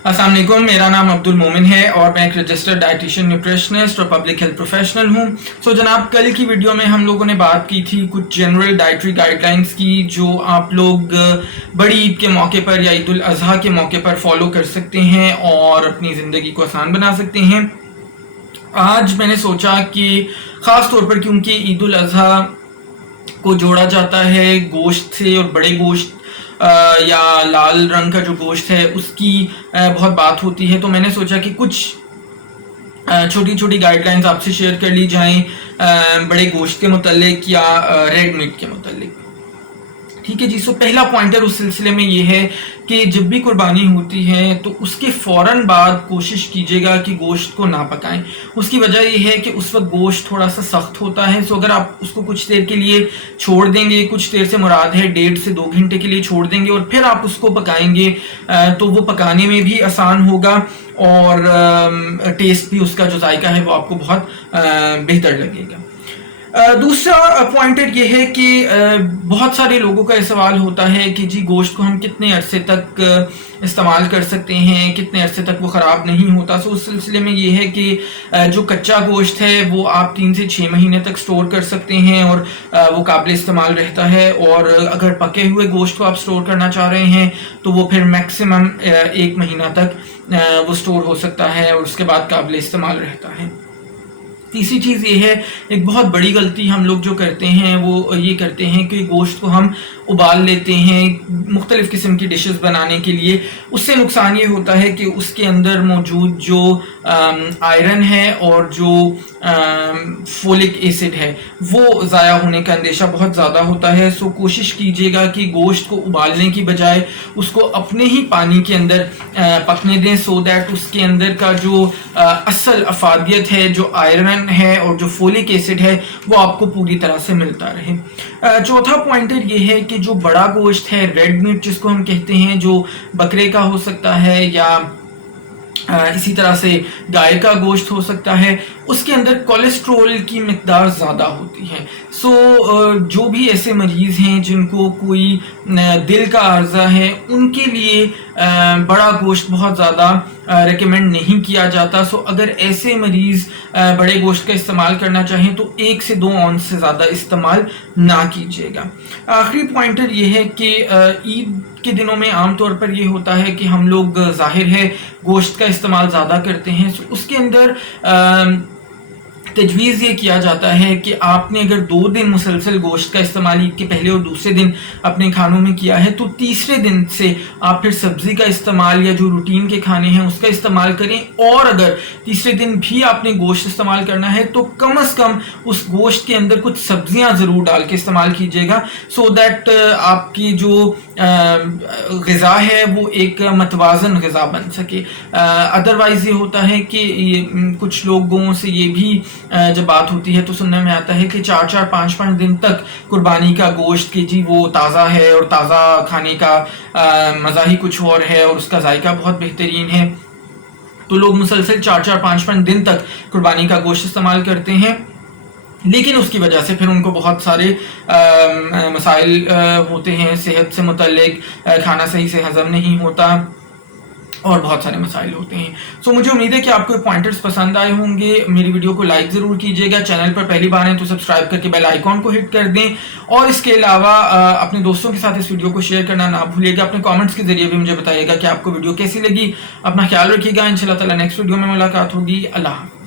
अस्सलाम वालेकुम, मेरा नाम अब्दुल मोमिन है और मैं एक रजिस्टर्ड डाइटिशियन, न्यूट्रिशनिस्ट और पब्लिक हेल्थ प्रोफेशनल हूँ। सो जनाब, कल की वीडियो में हम लोगों ने बात की थी कुछ जनरल डाइटरी गाइडलाइंस की जो आप लोग बड़ी ईद के मौके पर या ईद उल अज़हा के मौके पर फॉलो कर सकते हैं और अपनी ज़िंदगी को आसान बना सकते हैं। आज मैंने सोचा कि ख़ास तौर पर क्योंकि ईद उल अज़हा को जोड़ा जाता है गोश्त से और बड़े गोश्त या लाल रंग का जो गोश्त है उसकी बहुत बात होती है, तो मैंने सोचा कि कुछ छोटी छोटी गाइडलाइंस आपसे शेयर कर ली जाएं बड़े गोश्त के मुतालिक या रेड मीट के मुतालिक। ठीक है जी। सो पहला पॉइंटर उस सिलसिले में ये है कि जब भी कुर्बानी होती है तो उसके फ़ौरन बाद कोशिश कीजिएगा कि गोश्त को ना पकाएं। उसकी वजह ये है कि उस वक्त गोश्त थोड़ा सा सख्त होता है। सो अगर आप उसको कुछ देर के लिए छोड़ देंगे, कुछ देर से मुराद है 1.5 से 2 घंटे के लिए छोड़ देंगे और फिर आप उसको पकाएंगे तो वो पकाने में भी आसान होगा और टेस्ट भी उसका जो जायका है वो आपको बहुत बेहतर लगेगा। दूसरा पॉइंटर ये है कि बहुत सारे लोगों का ये सवाल होता है कि जी गोश्त को हम कितने अरसे तक इस्तेमाल कर सकते हैं, कितने अरसे तक वो ख़राब नहीं होता। सो उस सिलसिले में ये है कि जो कच्चा गोश्त है वो आप 3 से 6 महीने तक स्टोर कर सकते हैं और वो काबिल इस्तेमाल रहता है। और अगर पके हुए गोश्त को आप स्टोर करना चाह रहे हैं तो वो फिर मैक्सिमम 1 महीना तक वो स्टोर हो सकता है और उसके बाद काबिल इस्तेमाल रहता है। तीसरी चीज़ ये है, एक बहुत बड़ी गलती हम लोग जो करते हैं वो ये करते हैं कि गोश्त को हम उबाल लेते हैं मुख्तलिफ़ किस्म की डिशेस बनाने के लिए। उससे नुकसान ये होता है कि उसके अंदर मौजूद जो आयरन है और जो फोलिक एसिड है वो ज़ाया होने का अंदेशा बहुत ज़्यादा होता है। सो कोशिश कीजिएगा कि गोश्त को उबालने की बजाय उसको अपने ही पानी के अंदर पकने दें, सो दैट उसके अंदर का जो असल अफादियत है, जो आयरन है और जो फोलिक एसिड है वो आपको पूरी तरह से मिलता रहे। चौथा पॉइंटर ये है कि जो बड़ा गोश्त है, रेड मीट जिसको हम कहते हैं, जो बकरे का हो सकता है या इसी तरह से गाय का गोश्त हो सकता है, उसके अंदर कोलेस्ट्रोल की मिकदार ज़्यादा होती है। सो जो भी ऐसे मरीज़ हैं जिनको कोई दिल का अर्जा है उनके लिए बड़ा गोश्त बहुत ज़्यादा रेकमेंड नहीं किया जाता। सो अगर ऐसे मरीज़ बड़े गोश्त का इस्तेमाल करना चाहें तो 1 से 2 औंस से ज़्यादा इस्तेमाल ना कीजिएगा। आखिरी पॉइंटर ये है कि ईद के दिनों में आम तौर पर ये होता है कि हम लोग ज़ाहिर है गोश्त का इस्तेमाल ज़्यादा करते हैं। सो उसके अंदर तजवीज़ ये किया जाता है कि आपने अगर 2 दिन मुसलसल गोश्त का इस्तेमाल ईद के पहले और दूसरे दिन अपने खानों में किया है तो तीसरे दिन से आप फिर सब्ज़ी का इस्तेमाल या जो रूटीन के खाने हैं उसका इस्तेमाल करें। और अगर तीसरे दिन भी आपने गोश्त इस्तेमाल करना है तो कम से कम उस गोश्त के अंदर कुछ सब्जियां ज़रूर डाल के इस्तेमाल कीजिएगा, सो दैट आपकी जो ग़िज़ा है वो एक मतवाज़न ग़िज़ा बन सके। अदरवाइज़ ये होता है कि कुछ लोगों से ये भी जब बात होती है तो सुनने में आता है कि 4-4, 5-5 दिन तक कुर्बानी का गोश्त कि जी वो ताज़ा है और ताज़ा खाने का मज़ा ही कुछ और है और उसका जायका बहुत बेहतरीन है। तो लोग मुसलसल 4-4, 5-5 दिन तक कुर्बानी का गोश्त इस्तेमाल करते हैं, लेकिन उसकी वजह से फिर उनको बहुत सारे मसाइल होते हैं सेहत से मुतल्लिक, खाना सही से हज़म नहीं होता और बहुत सारे मसाइल होते हैं। सो मुझे उम्मीद है कि आपको पॉइंटर्स पसंद आए होंगे। मेरी वीडियो को लाइक ज़रूर कीजिएगा, चैनल पर पहली बार हैं तो सब्सक्राइब करके बेल आइकॉन को हिट कर दें और इसके अलावा अपने दोस्तों के साथ इस वीडियो को शेयर करना ना भूलिएगा। अपने कमेंट्स के जरिए भी मुझे बताइएगा कि आपको वीडियो कैसी लगी। अपना ख्याल रखिएगा। इंशाल्लाह ताला नेक्स्ट वीडियो में मुलाकात होगी। अल्लाह।